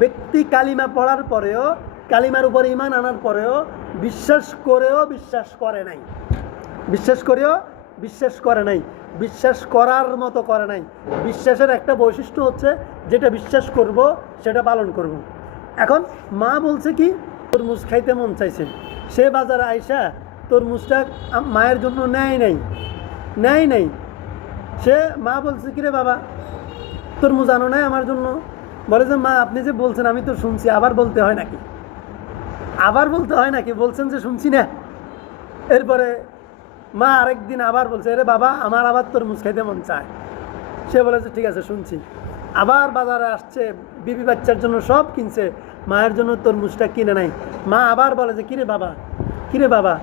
ব্যক্তি কালিমা পড়ার পরেও, কালিমার উপর ঈমান আনার পরেও বিশ্বাস করে নাই, বিশ্বাস করার মতো করে নাই। বিশ্বাসের একটা বৈশিষ্ট্য হচ্ছে যেটা বিশ্বাস করব সেটা পালন করব। এখন মা বলছে কি তরমুজ খাইতে মন চাইছে, সে বাজারে আইসা তরমুজটা মায়ের জন্য নেয় নাই। সে মা বলছে কি রে বাবা তরমুজ আনো নাই আমার জন্য? বলে যে মা আপনি যে বলছেন আমি তো শুনছি, আবার বলতে হয় নাকি? বলছেন যে শুনছি না। এরপরে মা আরেকদিন আবার বলছে আরে বাবা আমার আবার তরমুজ খাইতে মন চায়। সে বলেছে ঠিক আছে শুনছি। আবার বাজারে আসছে, বিবি বাচ্চার জন্য সব কিনছে, মায়ের জন্য তরমুজটা কিনে নাই। মা আবার বলে যে কিরে বাবা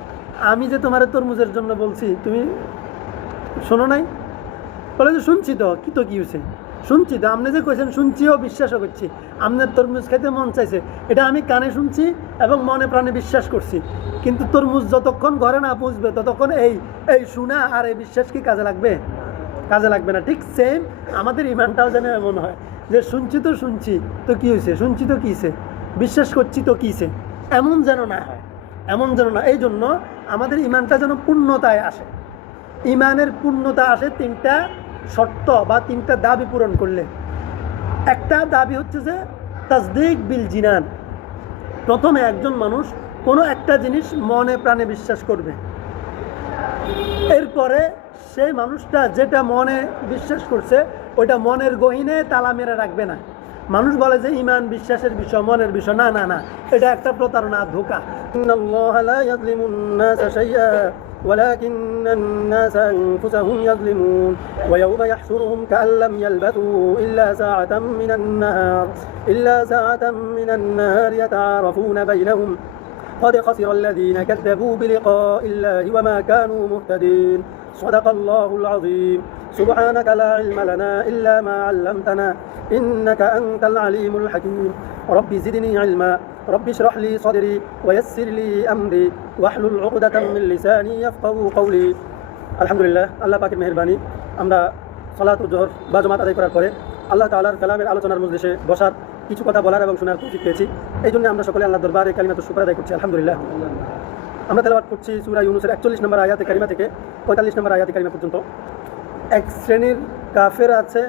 আমি যে তোমার তরমুজের জন্য বলছি তুমি শোনো নাই? বলে যে শুনছি তো, কি হয়েছে? শুনছি তো, আপনি যে কইছেন শুনছিও বিশ্বাসও করছি, আপনার তরমুজ খেতে মন চাইছে এটা আমি কানে শুনছি এবং মনে প্রাণে বিশ্বাস করছি, কিন্তু তরমুজ যতক্ষণ ঘরে না পৌঁছবে ততক্ষণ এই শোনা আর এই বিশ্বাস কি কাজে লাগবে না। ঠিক সেম আমাদের ইমানটাও যেন এমন হয় যে শুনছি তো কি হয়েছে, শুনছি তো কী হয়েছে, বিশ্বাস করছি তো কী হয়েছে, এমন যেন না। এই জন্য আমাদের ইমানটা যেন পূর্ণতায় আসে। ইমানের পূর্ণতা আসে তিনটা শর্ত বা তিনটা দাবি পূরণ করলে। একটা দাবি হচ্ছে যে তাসদিক বিল জিনান। প্রথমে একজন মানুষ কোনো একটা জিনিস মনে প্রাণে বিশ্বাস করবে, এরপরে সেই মানুষটা যেটা মনে বিশ্বাস করছে ওইটা মনের গহীনে তালা মেরে রাখবে না। মানুষ বলে যে ইমান বিশ্বাসের বিষয়, মনের বিষয়, না, এটা একটা প্রতারণা, ধোঁকা। ইন্নাল্লাহা লা ইয়াযলিমুন নাসা শাইআ ওয়ালাকিন আন-নাসা আনফুসাহুম ইয়াযলিমুন ওয়া ইয়াওমা ইয়াহশুরুহুম কাআন লাম ইয়ালবাথু ইল্লা সাআতাম মিনান নাহার ইয়াতাআরাফুনা বাইনাহুম قد خسر الذين كذبوا بلقاء الله وما كانوا مهتدين صدق الله العظيم سبحانك لا علم لنا إلا ما علمتنا إنك أنت العليم الحكيم رب زدني علما رب اشرح لي صدري ويسر لي أمري واحلل عقدة من لساني يفقهوا قولي الحمد لله الله পাকের মেহেরবানি আমরা সালাতুল জোহর বা জামাত আদায় করার পরে আল্লাহ তাআলার কালামের আলোচনার মজলিসে বসার কিছু কথা বলার এবং শোনার তৌফিক পেয়েছি। এই জন্য আমরা সকলে আল্লাহর দরবারে কালিমাতুশ শুকর আদায় করছি আলহামদুলিল্লাহ। আমরা তেলাওয়াত করছি সূরা ইউনূসের 41 নম্বর আয়াতে কারিমা থেকে 45 নম্বর আয়াতে কারিমা পর্যন্ত। এক শ্রেণীর কাফের আছে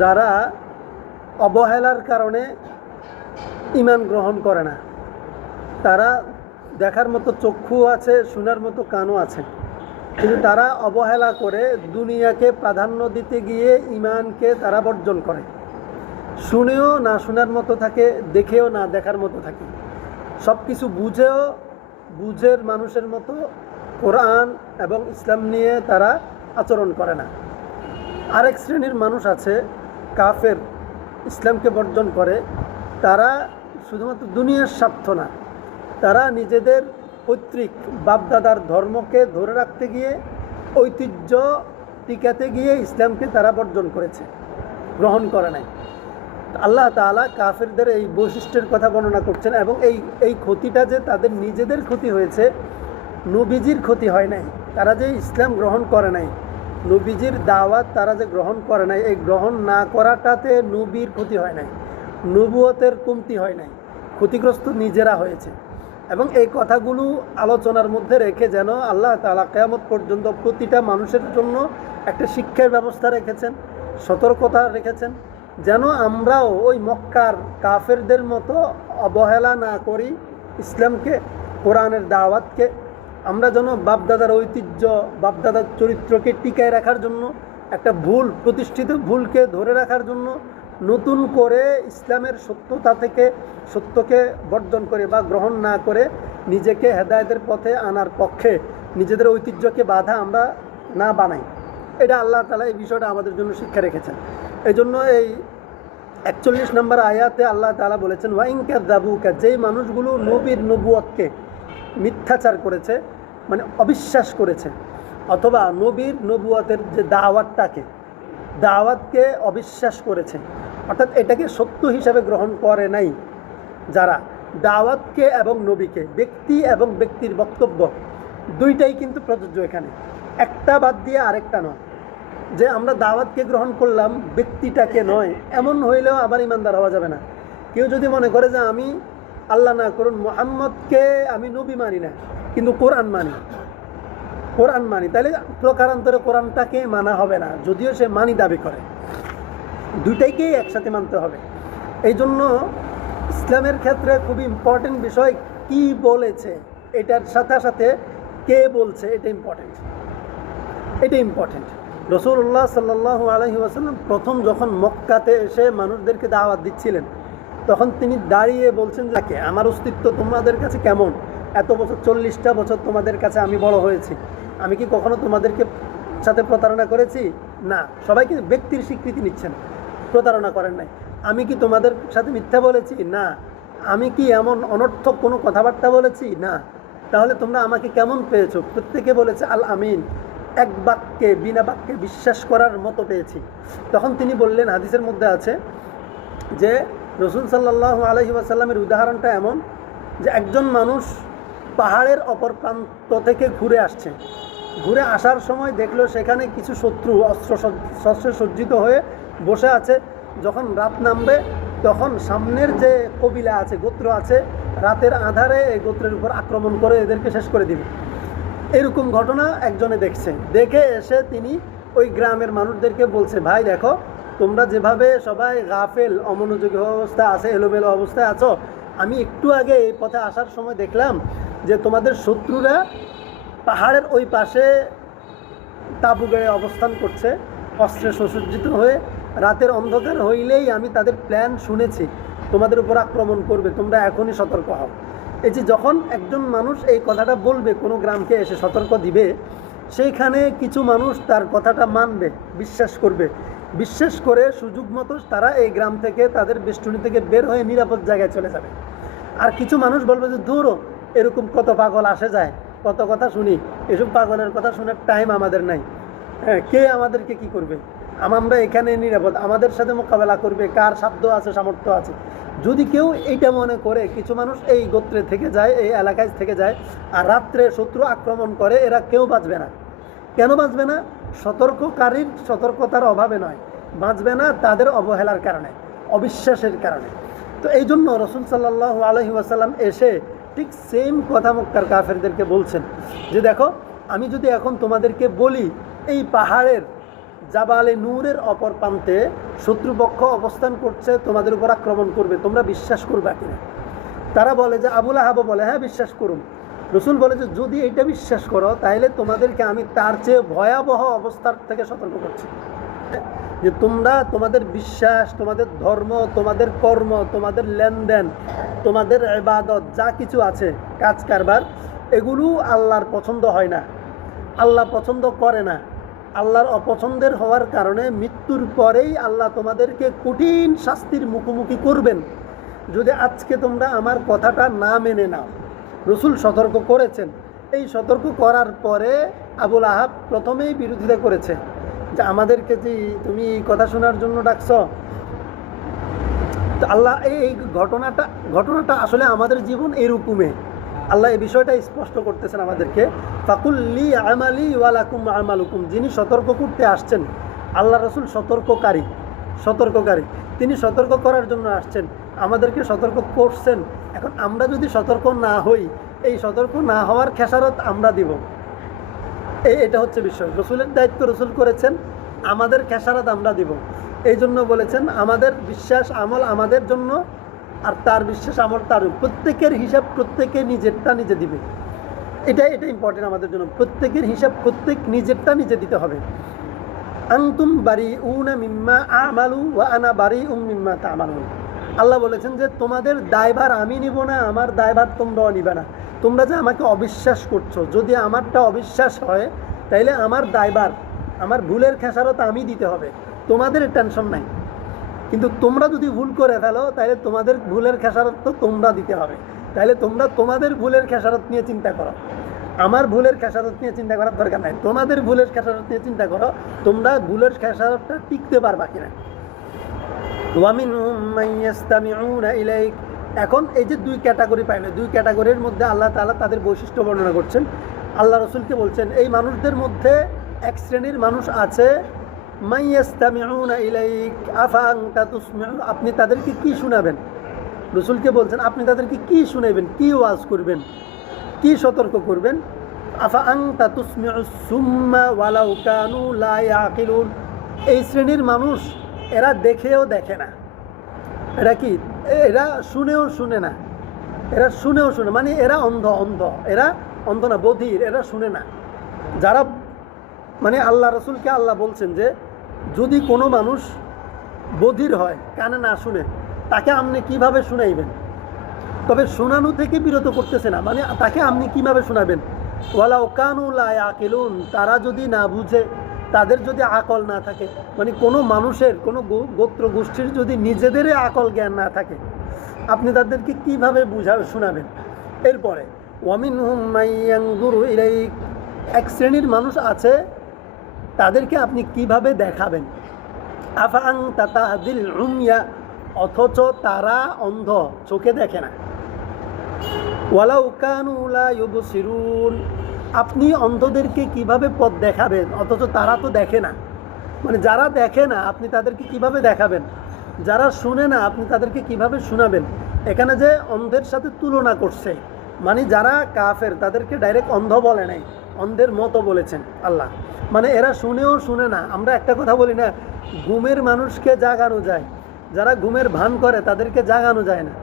যারা অবহেলার কারণে ঈমান গ্রহণ করে না। তারা দেখার মতো চক্ষু আছে, শোনার মতো কানও আছে, কিন্তু তারা অবহেলা করে দুনিয়াকে প্রাধান্য দিতে গিয়ে ঈমানকে তারা বর্জন করে। শুনেও না শোনার মতো থাকে, দেখেও না দেখার মতো থাকে, সব কিছু বুঝের মানুষের মতো কোরআন এবং ইসলাম নিয়ে তারা আচরণ করে না। আরেক শ্রেণীর মানুষ আছে কাফের, ইসলামকে বর্জন করে। তারা শুধুমাত্র দুনিয়ার স্বার্থ না, তারা নিজেদের পৈতৃক বাপদাদার ধর্মকে ধরে রাখতে গিয়ে, ঐতিহ্য টিকাতে গিয়ে ইসলামকে তারা বর্জন করেছে, গ্রহণ করে নাই। আল্লাহ তাআলা কাফেরদের এই বৈশিষ্ট্যের কথা বর্ণনা করছেন এবং এই ক্ষতিটা যে তাদের নিজেদের ক্ষতি হয়েছে, নবীজির ক্ষতি হয় নাই। তারা যে ইসলাম গ্রহণ করে নাই, নবীজির দাওয়াত তারা যে গ্রহণ করে নাই, এই গ্রহণ না করাটাতে নবীর ক্ষতি হয় নাই, নবুয়তের কমতি হয় নাই, ক্ষতিগ্রস্ত নিজেরা হয়েছে। এবং এই কথাগুলো আলোচনার মধ্যে রেখে যেন আল্লাহ তাআলা কিয়ামত পর্যন্ত প্রতিটা মানুষের জন্য একটা শিক্ষার ব্যবস্থা রেখেছেন, সতর্কতা রেখেছেন, যেন আমরাও ওই মক্কার কাফেরদের মতো অবহেলা না করি ইসলামকে, কোরআনের দাওয়াতকে। আমরা যেন বাপদাদার ঐতিহ্য, বাপদাদার চরিত্রকে টিকায় রাখার জন্য, একটা প্রতিষ্ঠিত ভুলকে ধরে রাখার জন্য নতুন করে ইসলামের সত্যকে বর্জন করে বা গ্রহণ না করে নিজেকে হেদায়েতের পথে আনার পক্ষে নিজেদের ঐতিহ্যকে বাধা আমরা না বানাই। এটা আল্লাহ তাআলা এই বিষয়টা আমাদের জন্য শিক্ষা রেখেছেন। এই জন্য এই 41 নম্বর আয়াতে আল্লাহ তাআলা বলেছেন ওয়াইন কাযাবুকা, যেই মানুষগুলো নবীর নবুয়তকে মিথ্যাচার করেছে, মানে অবিশ্বাস করেছে, অথবা নবীর নবুয়তের যে দাওয়াতকে অবিশ্বাস করেছে, অর্থাৎ এটাকে সত্য হিসাবে গ্রহণ করে নাই, যারা দাওয়াতকে এবং নবীকে, ব্যক্তি এবং ব্যক্তির বক্তব্য দুইটাই কিন্তু প্রযোজ্য এখানে, একটা বাদ দিয়ে আরেকটা নয়। যে আমরা দাওয়াতকে গ্রহণ করলাম ব্যক্তিটাকে নয়, এমন হইলেও আবার ইমানদার হওয়া যাবে না। কেউ যদি মনে করে যে আমি আল্লাহ না করুন মুহাম্মদকে আমি নবী মানি না, কিন্তু কোরআন মানি, তাহলে প্রকারান্তরে কোরআনটাকে মানা হবে না, যদিও সে মানি দাবি করে। দুইটাইকেই একসাথে মানতে হবে। এই জন্য ইসলামের ক্ষেত্রে খুবই ইম্পর্টেন্ট বিষয় কি বলেছে, এটার সাথে সাথে কে বলছে, এটা ইম্পর্টেন্ট। রাসূলুল্লাহ সাল্লাল্লাহু আলাইহি ওয়াসাল্লাম প্রথম যখন মক্কাতে এসে মানুষদেরকে দাওয়াত দিচ্ছিলেন, তখন তিনি দাঁড়িয়ে বলছেন যে আমার অস্তিত্ব তোমাদের কাছে কেমন, এত বছর 40টা বছর তোমাদের কাছে আমি বড় হয়েছি, আমি কি কখনো তোমাদেরকে সাথে প্রতারণা করেছি? না। সবাই কিন্তু ব্যক্তির স্বীকৃতি নিচ্ছেন, প্রতারণা করেন নাই। আমি কি তোমাদের সাথে মিথ্যা বলেছি? না। আমি কি এমন অনর্থক কোনো কথাবার্তা বলেছি? না। তাহলে তোমরা আমাকে কেমন পেয়েছো? প্রত্যেকে বলেছে আল আমিন, এক বাক্যে বিনা বাক্যে বিশ্বাস করার মতো পেয়েছি। তখন তিনি বললেন, হাদিসের মধ্যে আছে যে রাসূল সাল্লাল্লাহু আলাইহি ওয়াসাল্লামের উদাহরণটা এমন যে একজন মানুষ পাহাড়ের অপর প্রান্ত থেকে ঘুরে আসার সময় দেখলো সেখানে কিছু শত্রু শস্ত্রে সজ্জিত হয়ে বসে আছে। যখন রাত নামবে তখন সামনের যে কবিলা আছে, গোত্র আছে, রাতের আধারে এই গোত্রের উপর আক্রমণ করে এদেরকে শেষ করে দিবে। এরকম ঘটনা একজনে দেখে এসে তিনি ওই গ্রামের মানুষদেরকে বলছে, ভাই দেখো, তোমরা যেভাবে সবাই গাফেল, অমনোযোগী অবস্থায় আছে, এলোমেলো অবস্থায় আছো, আমি একটু আগে এই পথে আসার সময় দেখলাম যে তোমাদের শত্রুরা পাহাড়ের ওই পাশে তাঁবু গেড়ে অবস্থান করছে, অস্ত্রে সুসজ্জিত হয়ে। রাতের অন্ধকার হইলেই আমি তাদের প্ল্যান শুনেছি, তোমাদের উপর আক্রমণ করবে, তোমরা এখনই সতর্ক হও। এই যে যখন একজন মানুষ এই কথাটা বলবে, কোনো গ্রামকে এসে সতর্ক দিবে, সেইখানে কিছু মানুষ তার কথাটা মানবে, বিশ্বাস করে সুযোগ মতো তারা এই গ্রাম থেকে, তাদের বেষ্টনী থেকে বের হয়ে নিরাপদ জায়গায় চলে যাবে। আর কিছু মানুষ বলবে যে দূরও, এরকম কত পাগল আসে যায়, কত কথা শুনি, এসব পাগলের কথা শোনার টাইম আমাদের নাই। হ্যাঁ, কে আমাদেরকে কি করবে, আমরা এখানে নিরাপদ, আমাদের সাথে মোকাবেলা করবে কার সাধ্য আছে, সামর্থ্য আছে। যদি কেউ এইটা মনে করে, কিছু মানুষ এই গোত্রে থেকে যায়, এই এলাকায় থেকে যায়, আর রাত্রে শত্রু আক্রমণ করে, এরা কেউ বাঁচবে না। কেন বাঁচবে না? সতর্ককারীর সতর্কতার অভাবে নয়, বাঁচবে না তাদের অবহেলার কারণে, অবিশ্বাসের কারণে। তো এই জন্য রাসূল সাল্লাল্লাহু আলাইহি ওয়াসাল্লাম এসে ঠিক সেম কথা মক্কার কাফেরদেরকে বলছেন যে দেখো, আমি যদি এখন তোমাদেরকে বলি এই পাহাড়ের জাবালে নূরের অপর প্রান্তে শত্রুপক্ষ অবস্থান করছে, তোমাদের উপর আক্রমণ করবে, তোমরা বিশ্বাস করবে কিনা? তারা বলে যে, আবু লাহাব বলে, হ্যাঁ বিশ্বাস করুন। রাসূল বলে যে যদি এটা বিশ্বাস করো তাহলে তোমাদেরকে আমি তার চেয়ে ভয়াবহ অবস্থার থেকে সতর্ক করছি, যে তোমরা তোমাদের বিশ্বাস, তোমাদের ধর্ম, তোমাদের কর্ম, তোমাদের লেনদেন, তোমাদের ইবাদত যা কিছু আছে, কাজ কারবার, এগুলো আল্লাহর পছন্দ হয় না, আল্লাহ পছন্দ করে না। আল্লাহর অপছন্দের হওয়ার কারণে মৃত্যুর পরেই আল্লাহ তোমাদেরকে কঠিন শাস্তির মুখোমুখি করবেন যদি আজকে তোমরা আমার কথাটা না মেনে নাও। রাসূল সতর্ক করেছেন। এই সতর্ক করার পরে আবু লাহাব প্রথমেই বিরোধিতা করেছে যে আমাদেরকে যে তুমি কথা শোনার জন্য ডাকছ। তো আল্লাহ এই ঘটনাটা আসলে আমাদের জীবন এরকমই। আল্লাহ এই বিষয়টা স্পষ্ট করতেছেন আমাদেরকে, ফাকুল্লি আমালি ওয়ালাকুম আমালুকুম। যিনি সতর্ক করতে আসছেন, আল্লাহ রাসূল সতর্ককারী, তিনি সতর্ক করার জন্য আসছেন, আমাদেরকে সতর্ক করছেন। এখন আমরা যদি সতর্ক না হই, এই সতর্ক না হওয়ার খেসারত আমরা দিব, এটা হচ্ছে বিষয়। রাসূলের দায়িত্ব রাসূল করেছেন, আমাদের খেসারত আমরা দিব। এই জন্য বলেছেন আমাদের বিশ্বাস আমল আমাদের জন্য, আর তার বিশ্বাস আমল তার। প্রত্যেকের হিসাব প্রত্যেকে নিজেরটা নিজে দিবে, এটা ইম্পর্টেন্ট আমাদের জন্য। প্রত্যেকের হিসাব প্রত্যেক নিজেরটা নিজে দিতে হবে। আনতুম বারিউনা মিম্মা আমালু ওয়া আনা বারিউম মিম্মা তা'মালুন। আল্লাহ বলেছেন যে তোমাদের দায়ভার আমি নিব না, আমার দায়ভার তোমরাও নিবে না। তোমরা যে আমাকে অবিশ্বাস করছো, যদি আমারটা অবিশ্বাস হয় তাইলে আমার দায়ভার, আমার ভুলের খেসারত আমি দিতে হবে, তোমাদের টেনশন নাই। কিন্তু তোমরা যদি ভুল করে ফেলো তাহলে তোমাদের ভুলের খেসারত তো তোমরা দিতে হবে। তাহলে তোমরা তোমাদের ভুলের খেসারত নিয়ে চিন্তা করো, আমার ভুলের খেসারত নিয়ে চিন্তা করার দরকার নাই। তোমাদের ভুলের খেসারত নিয়ে চিন্তা করো, তোমরা ভুলের খেসারতটা টিকতে পারবা কিনা। ওয়ামিনহুম মান ইস্তামিউনা ইলাইক। এখন এই যে দুই ক্যাটাগরি পাইলে, দুই ক্যাটাগরির মধ্যে আল্লাহ তাআলা তাদের বৈশিষ্ট্য বর্ণনা করছেন। আল্লাহ রাসূলকে বলছেন এই মানুষদের মধ্যে এক শ্রেণীর মানুষ আছে, মান ইস্তামিউনা ইলাইক আফা আনতা তুসমিউ। আপনি তাদেরকে কি শোনাবেন? রসুলকে বলছেন আপনি তাদেরকে কি শুনাইবেন, কি ওয়াজ করবেন, কি সতর্ক করবেন? আফা আনতা তুসমিউস সুম্মা ওয়ালাউ কানু লা ইয়াকিলুন। এই শ্রেণীর মানুষ এরা দেখেও দেখে না, এরা কি, এরা শুনেও শুনে না, এরা শুনেও শুনে, মানে এরা অন্ধ, এরা অন্ধ না, বধির, এরা শুনে না। যারা মানে আল্লাহ রসুলকে আল্লাহ বলছেন যে যদি কোনো মানুষ বধির হয়, কানে না শুনে, তাকে আপনি কিভাবে শুনাইবেন? তবে শোনানো থেকে বিরত করতেছে না, মানে তাকে আপনি কিভাবে শোনাবেন? ওয়ালাউ কানু লা ইয়াকিলুন, তারা যদি না বুঝে, তাদের যদি আকল না থাকে, মানে কোনো মানুষের, কোনো গোত্র গোষ্ঠীর যদি নিজেদেরই আকল জ্ঞান না থাকে, আপনি তাদেরকে কিভাবে শোনাবেন? এরপরে ওয়ামিনহুম মান ইয়ানজুরু ইলাইক, এক শ্রেণীর মানুষ আছে, তাদেরকে আপনি কিভাবে দেখাবেন? আফা আনতা তাহদিল উমিয়া, অথচ তারা অন্ধ, চোখে দেখে না। ওয়ালাউ কানু লা ইউবসিরুন, আপনি অন্ধদেরকে কিভাবে পথ দেখাবেন, অথচ তারা তো দেখে না। মানে যারা দেখে না আপনি তাদেরকে কিভাবে দেখাবেন? যারা শুনে না আপনি তাদেরকে কিভাবে শোনাবেন? এখানে যে অন্ধের সাথে তুলনা করছে, মানে যারা কাফের তাদেরকে ডাইরেক্ট অন্ধ বলে নাই, অন্ধের মতো বলেছেন আল্লাহ। মানে এরা শুনেও শুনে না। আমরা একটা কথা বলি না, ঘুমের মানুষকে জাগানো যায়, যারা ঘুমের ভান করে তাদেরকে জাগানো যায় না।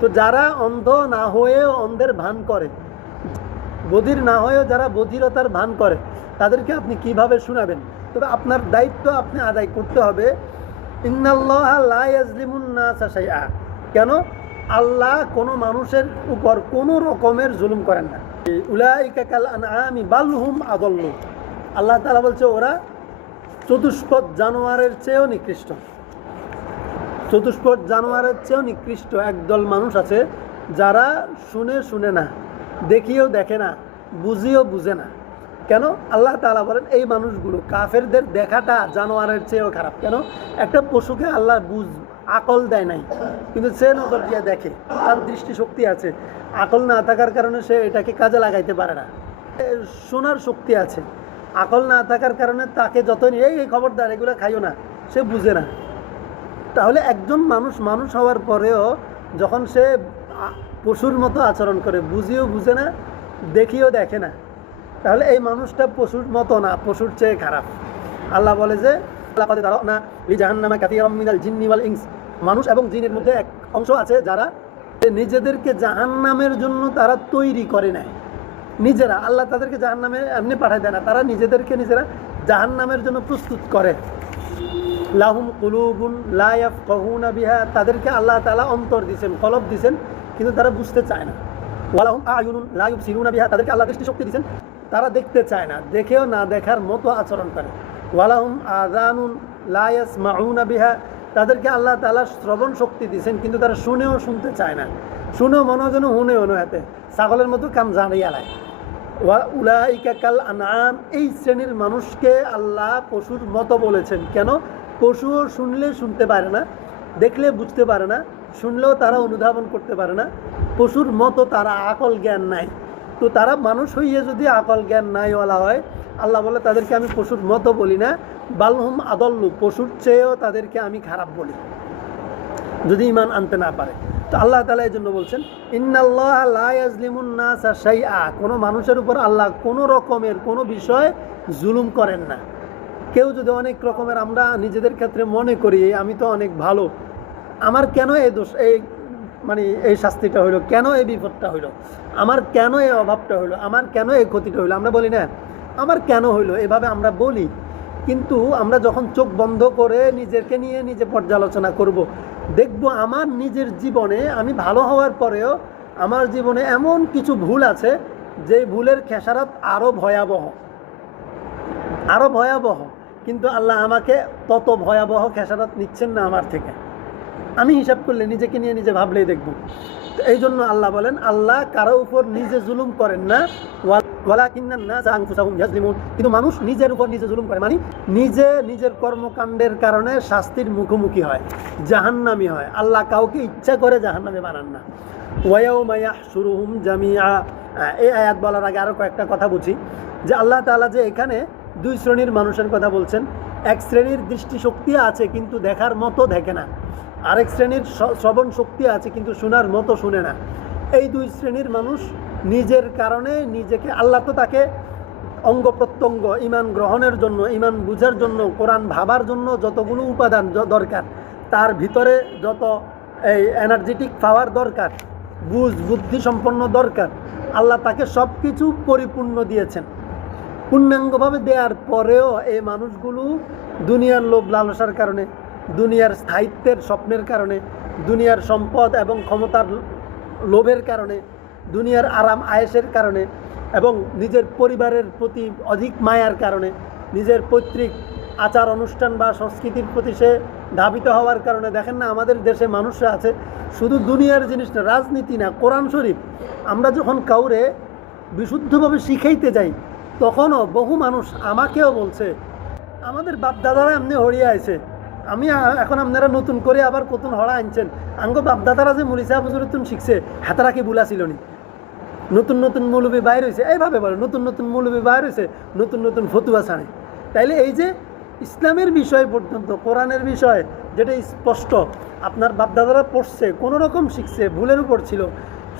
তো যারা অন্ধ না হয়েও অন্ধের ভান করে, বধির না হয়েও যারা বধিরতার ভান করে, তাদেরকে আপনি কিভাবে শোনাবেন? তবে আপনার দায়িত্ব আপনি আদায় করতে হবে। ইন্নাল্লাহা লা ইয়াজলিমুন নাসা শাইআ, কেন? আল্লাহ কোনো মানুষের উপর কোনো রকমের জুলুম করেন না। উলাইকা কাল আনআমি বাল হুম আদাল্লু, আল্লাহ তাআলা বলছে ওরা চতুষ্পদ জানোয়ারের চেয়েও নিকৃষ্ট। চতুষ্পদ জানোয়ারের চেয়েও নিকৃষ্ট একদল মানুষ আছে, যারা শুনে না, দেখিও দেখে না, বুঝিও বুঝে না। কেন? আল্লাহ তাআলা বলেন এই মানুষগুলো, কাফেরদের দেখাটা জানোয়ারের চেয়েও খারাপ। কেন? একটা পশুকে আল্লাহ আকল দেয় নাই, কিন্তু সে নজর দিয়ে দেখে, তার দৃষ্টিশক্তি আছে। আকল না থাকার কারণে সে এটাকে কাজে লাগাইতে পারে না। শোনার শক্তি আছে, আকল না থাকার কারণে তাকে যতই এই খবরদার এগুলো খাইও না, সে বুঝে না। তাহলে একজন মানুষ হওয়ার পরেও যখন সে পশুর মতো আচরণ করে, বুঝিও বুঝে না, দেখিও দেখে না, তাহলে এই মানুষটা পশুর মতো না, পশুর চেয়ে খারাপ। আল্লাহ বলে যে মানুষ এবং জিনের মধ্যে এক অংশ আছে যারা নিজেদেরকে জাহান্নামের জন্য তারা তৈরি করে নেয় নিজেরা। আল্লাহ তাদেরকে জাহান্নামে এমনি পাঠায় দেয় না, তারা নিজেদেরকে নিজেরা জাহান্নামের জন্য প্রস্তুত করে। লাহুম কুলুবুন লা ইয়াফকাহুনা বিহা, তাদেরকে আল্লাহ তাআলা অন্তর দিয়েছেন, কলব দিয়েছেন, কিন্তু তারা বুঝতে চায় না। ওয়ালাহুম আয়ুনুন লা ইউবসিরুনা বিহা, তাদেরকে আল্লাহ দৃষ্টিশক্তি দিয়েছেন, তারা দেখতে চায় না, দেখেও না দেখার মতো আচরণ করে। ওয়ালাহুম আযানুন লা ইয়াসমাউনা বিহা, তাদেরকে আল্লাহ তাআলা শ্রবণ শক্তি দিয়েছেন, কিন্তু তারা শুনেও শুনতে চায় না, শুনেও মনে যেন হুনেও হাতে ছাগলের মতো কাম জানিয়ে লায়। উলাইকা কাল আনআম, এই শ্রেণীর মানুষকে আল্লাহ পশুর মতো বলেছেন। কেন? পশুও শুনলে শুনতে পারে না, দেখলে বুঝতে পারে না, শুনলেও তারা অনুধাবন করতে পারে না, পশুর মতো তারা আকল জ্ঞান নাই। তো তারা মানুষ হইয়ে যদি আকল জ্ঞান নাই ওয়ালা হয়, আল্লাহ বলে তাদেরকে আমি পশুর মতো বলি না, বালহুম আদল্লু, পশুর চেয়েও তাদেরকে আমি খারাপ বলি যদি ঈমান আনতে না পারে। তো আল্লাহ তাআলা এই জন্য বলছেন ইন্নাল্লাহা লা ইয়াজলিমুন নাসা শাইআ, কোনো মানুষের উপর আল্লাহ কোনো রকমের কোনো বিষয় জুলুম করেন না। কেউ যদি অনেক রকমের আমরা নিজেদের ক্ষেত্রে মনে করি আমি তো অনেক ভালো, আমার কেন এই দোষ, এই মানে এই শাস্তিটা হইলো, কেন এই বিপদটা হইলো, আমার কেন এই অভাবটা হইলো, আমার কেন এই ক্ষতিটা হইলো, আমরা বলি না আমার কেন হইলো, এভাবে আমরা বলি। কিন্তু আমরা যখন চোখ বন্ধ করে নিজেকে নিয়ে নিজে পর্যালোচনা করব, দেখব আমার নিজের জীবনে আমি ভালো হওয়ার পরেও আমার জীবনে এমন কিছু ভুল আছে যে ভুলের খেসারত আরও ভয়াবহ, কিন্তু আল্লাহ আমাকে তত ভয়াবহ খেসারত নিচ্ছেন না আমার থেকে। আমি হিসাব করলে নিজেকে নিয়ে নিজে ভাবলেই দেখব। তো এই জন্য আল্লাহ বলেন আল্লাহ কারো উপর নিজে জুলুম করেন না, ওয়ালাকিন্নান নাসা আনফুসাহুম ইয়াজলিমুন, কিন্তু মানুষ নিজের উপর নিজে জুলুম করে, মানে নিজের কর্মকাণ্ডের কারণে শাস্তির মুখোমুখি হয়, জাহান্নামী হয়। আল্লাহ কাউকে ইচ্ছা করে জাহান্নামে বানান না। ওয়ায়াউমা ইয়াহশুরুহুম জামিআ, এই আয়াত বলার আগে আরও কয়েকটা কথা বুঝি যে আল্লাহ তাআলা যে এখানে দুই শ্রেণীর মানুষের কথা বলছেন। এক শ্রেণীর দৃষ্টিশক্তি আছে কিন্তু দেখার মতো দেখে না, আরেক শ্রেণীর শ্রবণ শক্তি আছে কিন্তু শোনার মতো শুনে না। এই দুই শ্রেণীর মানুষ নিজের কারণে নিজেকে, আল্লাহ তো তাকে অঙ্গ প্রত্যঙ্গ ইমান গ্রহণের জন্য, ইমান বুঝার জন্য, কোরআন ভাবার জন্য যতগুলো উপাদান দরকার, তার ভিতরে যত এই এনার্জেটিক পাওয়ার দরকার, বুদ্ধি সম্পন্ন দরকার, আল্লাহ তাকে সব কিছু পরিপূর্ণ দিয়েছেন। পূর্ণাঙ্গভাবে দেওয়ার পরেও এই মানুষগুলো দুনিয়ার লোভ লালসার কারণে, দুনিয়ার স্থায়িত্বের স্বপ্নের কারণে, দুনিয়ার সম্পদ এবং ক্ষমতার লোভের কারণে, দুনিয়ার আরাম আয়েশের কারণে এবং নিজের পরিবারের প্রতি অধিক মায়ার কারণে, নিজের পৈতৃক আচার অনুষ্ঠান বা সংস্কৃতির প্রতি সে ধাবিত হওয়ার কারণে, দেখেন না আমাদের দেশে মানুষরা আছে শুধু দুনিয়ার জিনিস না, রাজনীতি না, কোরআন শরীফ আমরা যখন কাউরে বিশুদ্ধভাবে শিখাইতে যাই তখনও বহু মানুষ আমাকেও বলছে আমাদের বাপ দাদারা এমনি হরিয়া আছে, আমি এখন আপনারা নতুন করে আবার কতুন হড়া আনছেন, আঙ্গ বাপ দাদারা যে মুলিসা বুজুরতুন শিখছে হাতারা কি বুলা ছিল নি, নতুন নতুন মৌলবী বাইর হয়েছে, এইভাবে বলে নতুন নতুন মৌলবী বাইর হয়েছে, নতুন নতুন ফতুয়া ছাড়ে। তাইলে এই যে ইসলামের বিষয় পর্যন্ত, কোরআনের বিষয় যেটা স্পষ্ট আপনার বাপদাদারা পড়ছে, কোনো রকম শিখছে, ভুলের উপর ছিল,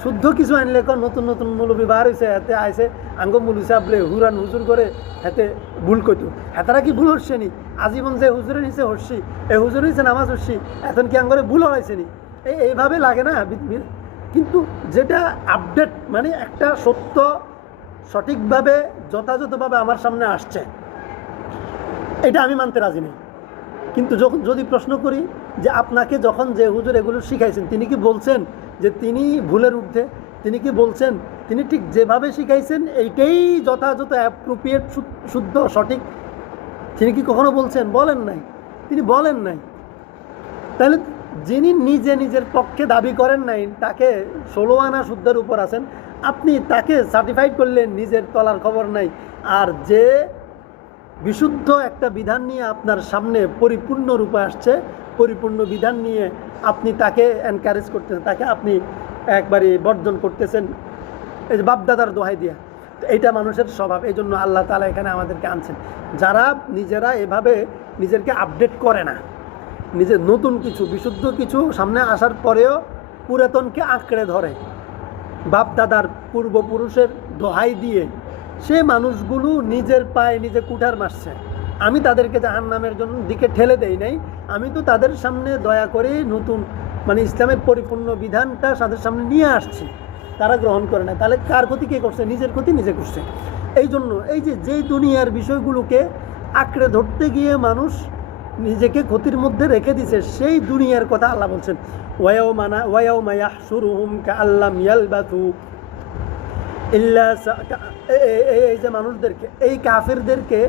শুদ্ধ কিছু আনলে নতুন নতুন মৌলবী বার হয়েছে, হাতে আইসে আঙ্গ মুলু সাবলে হুরান হুজুর করে হাতে ভুল কইতো, হাতারা কি ভুল হচ্ছে নি, আজীবন যে হুজুরের নিচে হচ্ছি, এই হুজুর নিচে নামাজ হচ্ছি, এখন কি আঙ্গরে ভুল হয়েছে নি, এইভাবে লাগে না। কিন্তু যেটা আপডেট মানে একটা সত্য সঠিকভাবে যথাযথভাবে আমার সামনে আসছে, এটা আমি মানতে রাজি নেই। কিন্তু যদি প্রশ্ন করি যে আপনাকে যখন যে হুজুর এগুলো শিখাইছেন তিনি কি বলছেন যে তিনি ভুলের ঊর্ধ্বে, তিনি কি বলছেন তিনি ঠিক যেভাবে শিখাইছেন এইটাই যথাযথ অ্যাপ্রোপ্রিয়েট শুদ্ধ সঠিক, তিনি কি কখনো বলছেন? বলেন নাই, তিনি বলেন নাই। তাহলে যিনি নিজে নিজের পক্ষে দাবি করেন নাই, তাকে 16 আনা শুদ্ধের উপর আছেন, আপনি তাকে সার্টিফাইড করলেন নিজের তলার খবর নাই। আর যে বিশুদ্ধ একটা বিধান নিয়ে আপনার সামনে পরিপূর্ণ রূপে আসছে, পরিপূর্ণ বিধান নিয়ে আপনি তাকে এনকারেজ করতেছেন, তাকে আপনি একবারে বর্জন করতেছেন এই যে বাপদাদার দোহাই দিয়া। তো এইটা মানুষের স্বভাব, এই জন্য আল্লাহ তাআলা এখানে আমাদেরকে আনছেন যারা নিজেরা এভাবে নিজেদেরকে আপডেট করে না, নিজের নতুন কিছু বিশুদ্ধ কিছু সামনে আসার পরেও পুরাতনকে আঁকড়ে ধরে, বাপদাদার পূর্বপুরুষের দোহাই দিয়ে সে মানুষগুলো নিজের পায়ে নিজে কুঠার মারছে। আমি তাদেরকে জাহান্নামের জন্য দিকে ঠেলে দেই নাই, আমি তো তাদের সামনে দয়া করে নতুন মানে ইসলামের পরিপূর্ণ বিধানটা তাদের সামনে নিয়ে আসছি, তারা গ্রহণ করে না। তাহলে কার ক্ষতি কে করছে? নিজের ক্ষতি নিজে করছে। এই জন্য এই যে যেই দুনিয়ার বিষয়গুলোকে আঁকড়ে ধরতে গিয়ে মানুষ নিজেকে ক্ষতির মধ্যে রেখে দিছে, সেই দুনিয়ার কথা আল্লাহ বলছেন ওয়ায়াউমা ইয়াহশুরুহুম কাআল্লাম ইয়ালবাথু ইল্লা, এই যে মানুষদেরকে, এই কাফেরদেরকে,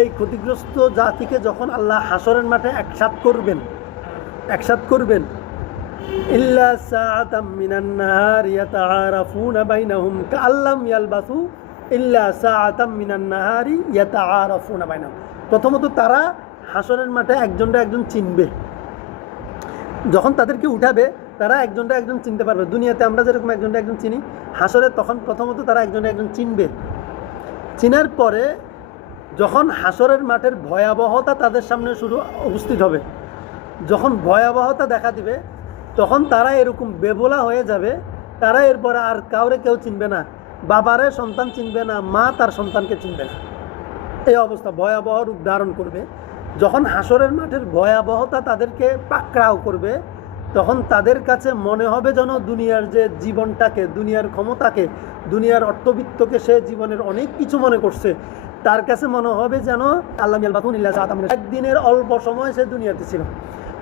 এই ক্ষতিগ্রস্ত জাতিকে যখন আল্লাহ হাসরের মাঠে একসাথ করবেন ইল্লা সাআতাম মিনান নাহারি ইয়াতাআরাফুনা বাইনাহুম কাআল্লাম ইয়ালবাথু ইল্লা সাআতাম মিনান নাহারি ইয়াতাআরাফুনা বাইনাহুম। প্রথমত তারা হাসরের মাঠে একজনটা একজন চিনবে, যখন তাদেরকে উঠাবে তারা একজনটা একজন চিনতে পারবে। দুনিয়াতে আমরা যেরকম একজনটা একজন চিনি, হাসরে তখন প্রথমত তারা একজনটা একজন চিনবে। চিনার পরে যখন হাসরের মাঠের ভয়াবহতা তাদের সামনে শুরু উপস্থিত হবে, যখন ভয়াবহতা দেখা দিবে তখন তারা এরকম বেবোলা হয়ে যাবে, তারা এরপরে আর কাউরে কেউ চিনবে না, বাবারে সন্তান চিনবে না, মা তার সন্তানকে চিনবে না। এই অবস্থা ভয়াবহ রূপ ধারণ করবে। যখন হাসরের মাঠের ভয়াবহতা তাদেরকে পাকড়াও করবে, তখন তাদের কাছে মনে হবে যেন দুনিয়ার যে জীবনটাকে, দুনিয়ার ক্ষমতাকে, দুনিয়ার অর্থবিত্তকে সে জীবনের অনেক কিছু মনে করছে, তার কাছে মনে হবে যেন আল্লাহ একদিনের অল্প সময় সে দুনিয়াতে ছিল।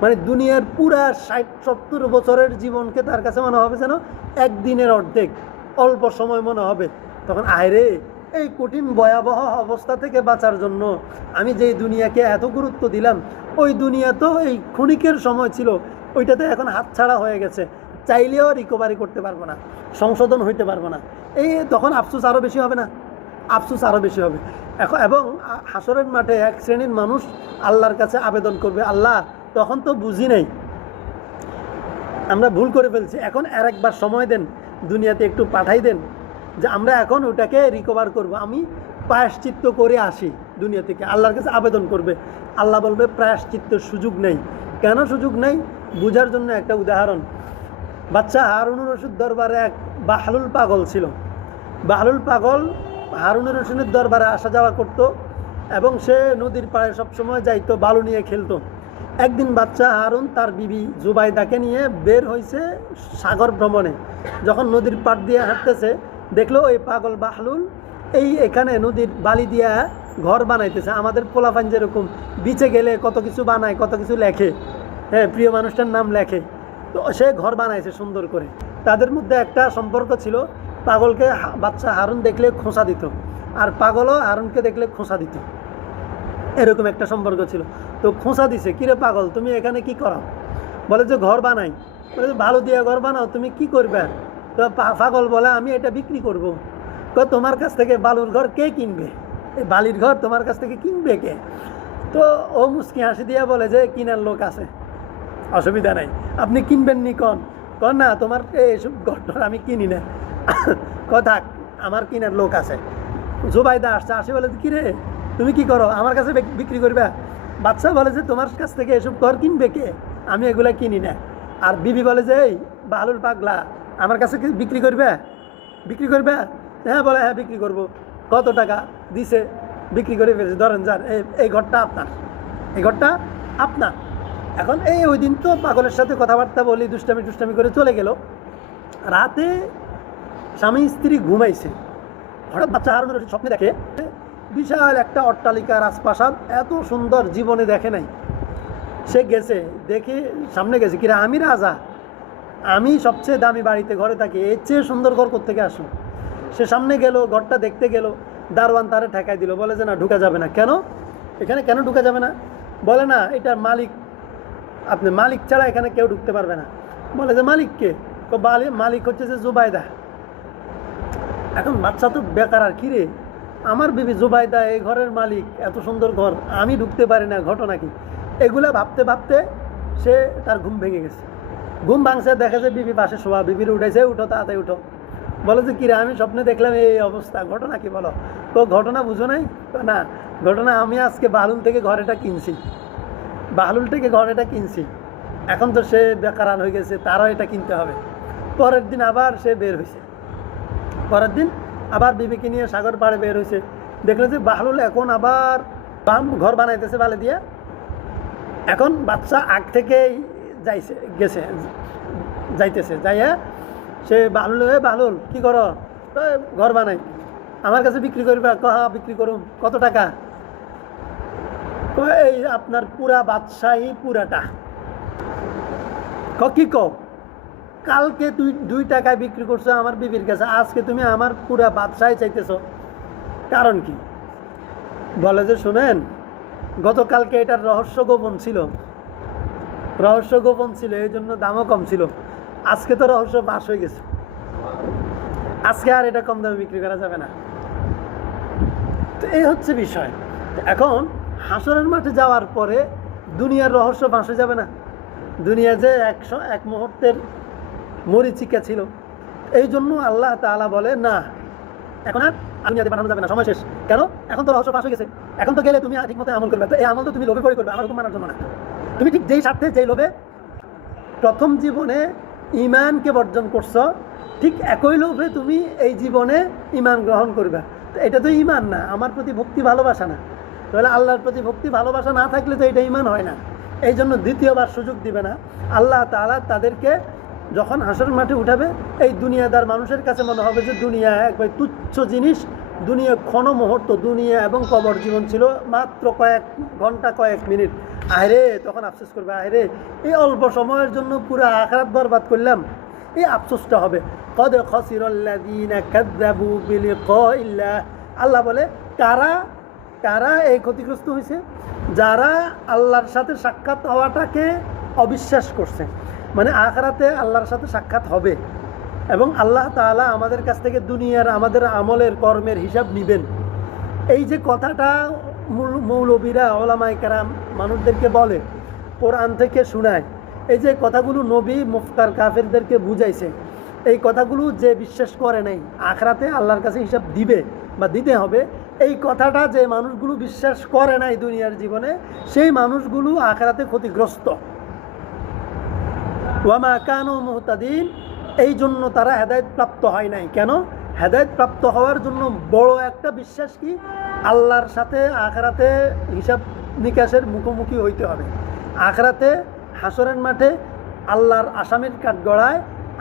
মানে দুনিয়ার পুরা 60-70 বছরের জীবনকে তার কাছে মনে হবে যেন একদিনের অর্ধেক, অল্প সময় মনে হবে। তখন আয়রে, এই কঠিন ভয়াবহ অবস্থা থেকে বাঁচার জন্য আমি যেই দুনিয়াকে এত গুরুত্ব দিলাম, ওই দুনিয়া তো এই ক্ষণিকের সময় ছিল, ওইটাতে এখন হাতছাড়া হয়ে গেছে, চাইলেও রিকভারি করতে পারবো না, সংশোধন হইতে পারবো না। এই তখন আফসোস আরও বেশি হবে না? আফসোস আরও বেশি হবে। এবং হাসরের মাঠে এক শ্রেণীর মানুষ আল্লাহর কাছে আবেদন করবে, আল্লাহ তখন তো বুঝি নাই, আমরা ভুল করে ফেলছি, এখন আর একবার সময় দেন, দুনিয়াতে একটু পাঠাই দেন, যে আমরা এখন ওটাকে রিকভার করব, আমি প্রায়শ্চিত্ত করে আসি দুনিয়া থেকে। আল্লাহর কাছে আবেদন করবে, আল্লাহ বলবে প্রায়শ্চিত্তের সুযোগ নেই। কেন সুযোগ নেই? বুঝার জন্য একটা উদাহরণ। বাচ্চা হারুনুর রশিদ দরবারে এক বাহলুল পাগল ছিল। বাহলুল পাগল হারুনুর রশিদের দরবারে আসা যাওয়া করত এবং সে নদীর পাড়ে সবসময় যাইতো, বালু নিয়ে খেলতো। একদিন বাচ্চা হারুন তার বিবি জুবাইদাকে নিয়ে বের হয়েছে সাগর ভ্রমণে। যখন নদীর পাড় দিয়ে হাঁটতেছে, দেখলো ওই পাগল বাহলুল এখানে নদীর বালি দিয়া ঘর বানাইতেছে। আমাদের পোলাপান যেরকম বিচে গেলে কত কিছু বানায়, কত কিছু লেখে, হ্যাঁ, প্রিয় মানুষটার নাম লেখে, তো সে ঘর বানাইছে সুন্দর করে। তাদের মধ্যে একটা সম্পর্ক ছিল, পাগলকে বাচ্চা হারুন দেখলে খোঁচা দিত, আর পাগলও হারুনকে দেখলে খোঁচা দিত, এরকম একটা সম্পর্ক ছিল। তো খোঁচা দিছে, কিরে পাগল তুমি এখানে কি করো? বলে যে ঘর বানাই। বলে যে ভালো দিয়ে ঘর বানাও, তুমি কি করবে? তো পাগল বলে আমি এটা বিক্রি করব। তোমার কাছ থেকে বালুর ঘর কে কিনবে? এই বালির ঘর তোমার কাছ থেকে কিনবে কে? তো ও মুচকি হাসি দিয়ে বলে যে কিনার লোক আছে, অসুবিধা নাই, আপনি কিনবেন নি? কন না, তোমার এইসব ঘর আমি কিনি না। থাক, আমার কিনার লোক আছে। জুবাইদা আসছে, আসে বলে কিরে তুমি কি করো, আমার কাছে বিক্রি করবে? বাচ্চা বলে যে তোমার কাছ থেকে এসব ঘর কিনবে কে, আমি এগুলা কিনি না। আর বিবি বলে যে এই বালুর পাগলা আমার কাছে বিক্রি করবে? হ্যাঁ, বলে হ্যাঁ বিক্রি করব। কত টাকা দিছে? বিক্রি করে ফেলেছে, ধরেন যান এই ঘরটা আপনার, এই ঘরটা আপনার। এখন ওই দিন তো পাগলের সাথে কথাবার্তা বলি, দুষ্টামি করে চলে গেল। রাতে স্বামী স্ত্রী ঘুমাইছে, হঠাৎ বাচ্চা হারুন রশিদ স্বপ্নে দেখে বিশাল একটা অট্টালিকা, রাজপ্রাসাদ, এত সুন্দর জীবনে দেখে নাই। সে গেছে, দেখে সামনে গেছে, কিরা আমি রাজা, আমি সবচেয়ে দামি বাড়িতে ঘরে থাকি, এর চেয়ে সুন্দর ঘর কোত্থেকে আসুন। সে সামনে গেল, ঘরটা দেখতে গেল, দারোয়ান তারে ঠেকাই দিল, বলে যে না ঢুকা যাবে না। কেন? এখানে কেন ঢুকা যাবে না? বলে না এটার মালিক, আপনি মালিক ছাড়া এখানে কেউ ঢুকতে পারবে না। বলে যে মালিক কে? মালিক হচ্ছে যে জুবাইদা। এখন বাচ্চা তো বেকার, আর কি রে, আমার বিবি জুবাইদা এই ঘরের মালিক, এত সুন্দর ঘর, আমি ঢুকতে পারি না, ঘটনা কি? এগুলা ভাবতে ভাবতে সে তার ঘুম ভেঙে গেছে। ঘুম ভাঙছে, দেখে যে বিবি পাশে শোয়া, বিবির উঠেছে, উঠো তাড়াতাড়ি উঠো। বলে যে কিরে আমি স্বপ্নে দেখলাম এই অবস্থা, ঘটনা কি বলো? তো ঘটনা বুঝো নাই? না, ঘটনা আমি আজকে বাহলুল থেকে ঘরেটা কিনছি, এখন তো সে বেকারান হয়ে গেছে, তারও এটা কিনতে হবে। পরের দিন আবার সে বের হয়েছে, পরের দিন আবার বিবিকে নিয়ে সাগর পাড়ে বের হয়েছে। দেখলো যে বাহলুল এখন আবার ঘর বানাইতেছে বালি দিয়ে। এখন বাচ্চা আগ থেকেই যাইতেছে, যাইয়া সে বাহলুল কি করো? ঘর বানাই, আমার কাছে বিক্রি করবে? বিক্রি করুন। কত টাকা? এই আপনার পুরা বাদশাহী পুরাটা। কি কও? কালকে তুই 2 টাকায় বিক্রি করছো আমার বিবির কাছে, আজকে তুমি আমার পুরা বাদশাহী চাইতেছ, কারণ কি? বলে যে শোনেন, গতকালকে এটার রহস্য গোপন ছিল, এই জন্য দামও কম ছিল। আজকে তো রহস্য ফাঁস হয়ে গেছে, আজকে আর এটা কম দামে বিক্রি করা যাবে না। তো এই হচ্ছে বিষয়। এখন হাসরের মাঠে যাওয়ার পরে দুনিয়ার রহস্য ফাঁস হয়ে যাবে না? দুনিয়া যে এক মুহূর্তের মরিচিকা ছিল, এই জন্য আল্লাহ তাআলা বলে না, এখন আর দুনিয়াতে পাঠানো যাবে না, সময় শেষ। কেন? এখন তো রহস্য ফাঁস হয়ে গেছে, এখন তো গেলে তুমি ঠিক মতো আমল করবে, তো এই আমল তো তুমি লোভে পড়ে করবে, আমার হুকুম মানার জন্য না। তুমি ঠিক যেই স্বার্থে, যেই লোভে প্রথম জীবনে ঈমানকে বর্জন করছো, ঠিক একই লোভে তুমি এই জীবনে ঈমান গ্রহণ করবে। তো এটা তো ঈমান না, আমার প্রতি ভক্তি ভালোবাসা না। তাহলে আল্লাহর প্রতি ভক্তি ভালোবাসা না থাকলে তো এটা ঈমান হয় না। এই জন্য দ্বিতীয়বার সুযোগ দিবে না আল্লাহ তাআলা। তাদেরকে যখন হাসর মাঠে উঠাবে, এই দুনিয়াদার মানুষের কাছে মনে হবে যে দুনিয়া একবার তুচ্ছ জিনিস, দুনিয়া ক্ষণ মুহূর্ত, দুনিয়া এবং কবর জীবন ছিল মাত্র কয়েক ঘন্টা, কয়েক মিনিট। আরে তখন আফসোস করবে, আরে এই অল্প সময়ের জন্য পুরো আখিরাত বরবাদ করলাম, এই আফসোসটা হবে। কদ খাসিরাল্লাযীনা কাযযাবু বিলিকাইল্লাহ। আল্লাহ বলে কারা এই ক্ষতিগ্রস্ত হয়েছে? যারা আল্লাহর সাথে সাক্ষাৎ হওয়াটাকে অবিশ্বাস করছে। মানে আখিরাতে আল্লাহর সাথে সাক্ষাৎ হবে এবং আল্লাহ তাআলা আমাদের কাছ থেকে দুনিয়ার আমাদের আমলের কর্মের হিসাব নেবেন, এই যে কথাটা মৌলবীরা, ওলামায়ে কেরাম মানুষদেরকে বলে, কোরআন থেকে শোনায়, এই যে কথাগুলো নবী মুফতার কাফেরদেরকে বুঝাইছে, এই কথাগুলো যে বিশ্বাস করে নাই আখিরাতে আল্লাহর কাছে হিসাব দিবে বা দিতে হবে, এই কথাটা যে মানুষগুলো বিশ্বাস করে নাই দুনিয়ার জীবনে, সেই মানুষগুলো আখিরাতে ক্ষতিগ্রস্ত। ওয়ামা কানু মুহতাদিন, এই জন্য তারা হেদায়েত প্রাপ্ত হয় নাই। কেন? হেদায়েত প্রাপ্ত হওয়ার জন্য বড় একটা বিশ্বাস কি, আল্লাহর সাথে আখিরাতে হিসাব নিকাশের মুখোমুখি হইতে হবে। আখিরাতে হাসরের মাঠে আল্লাহর আসামির কাঠগড়ায়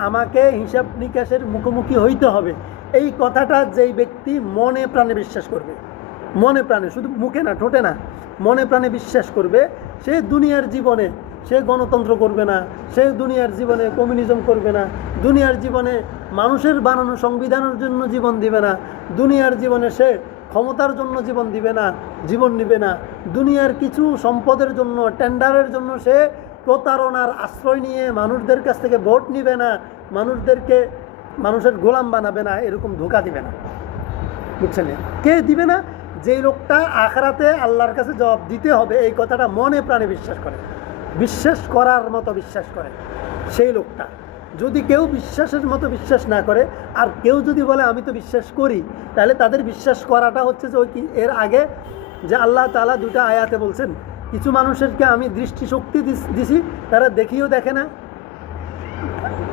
আমাকে হিসাব নিকাশের মুখোমুখি হইতে হবে। এই কথাটা যেই ব্যক্তি মনে প্রাণে বিশ্বাস করবে, মনে প্রাণে, শুধু মুখে না, ঠোঁটে না, মনে প্রাণে বিশ্বাস করবে, সে দুনিয়ার জীবনে সে গণতন্ত্র করবে না, সে দুনিয়ার জীবনে কমিউনিজম করবে না, দুনিয়ার জীবনে মানুষের বানানো সংবিধানের জন্য জীবন দিবে না, দুনিয়ার জীবনে সে ক্ষমতার জন্য জীবন দিবে না, জীবন নিবে না, দুনিয়ার কিছু সম্পদের জন্য, টেন্ডারের জন্য সে প্রতারণার আশ্রয় নিয়ে মানুষদের কাছ থেকে ভোট নিবে না, মানুষদেরকে মানুষের গোলাম বানাবে না, এরকম ধোঁকা দিবে না। বুঝছেন? কে দিবে না? যেই লোকটা আখিরাতে আল্লাহর কাছে জবাব দিতে হবে, এই কথাটা মনে প্রাণে বিশ্বাস করে, বিশ্বাস করার মতো বিশ্বাস করে, সেই লোকটা। যদি কেউ বিশ্বাসের মতো বিশ্বাস না করে, আর কেউ যদি বলে আমি তো বিশ্বাস করি, তাহলে তাদের বিশ্বাস করাটা হচ্ছে যে ওই কি, এর আগে যে আল্লাহ তাআলা দুটা আয়াতে বলছেন, কিছু মানুষেরকে আমি দৃষ্টিশক্তি দিছি, তারা দেখিও দেখে না,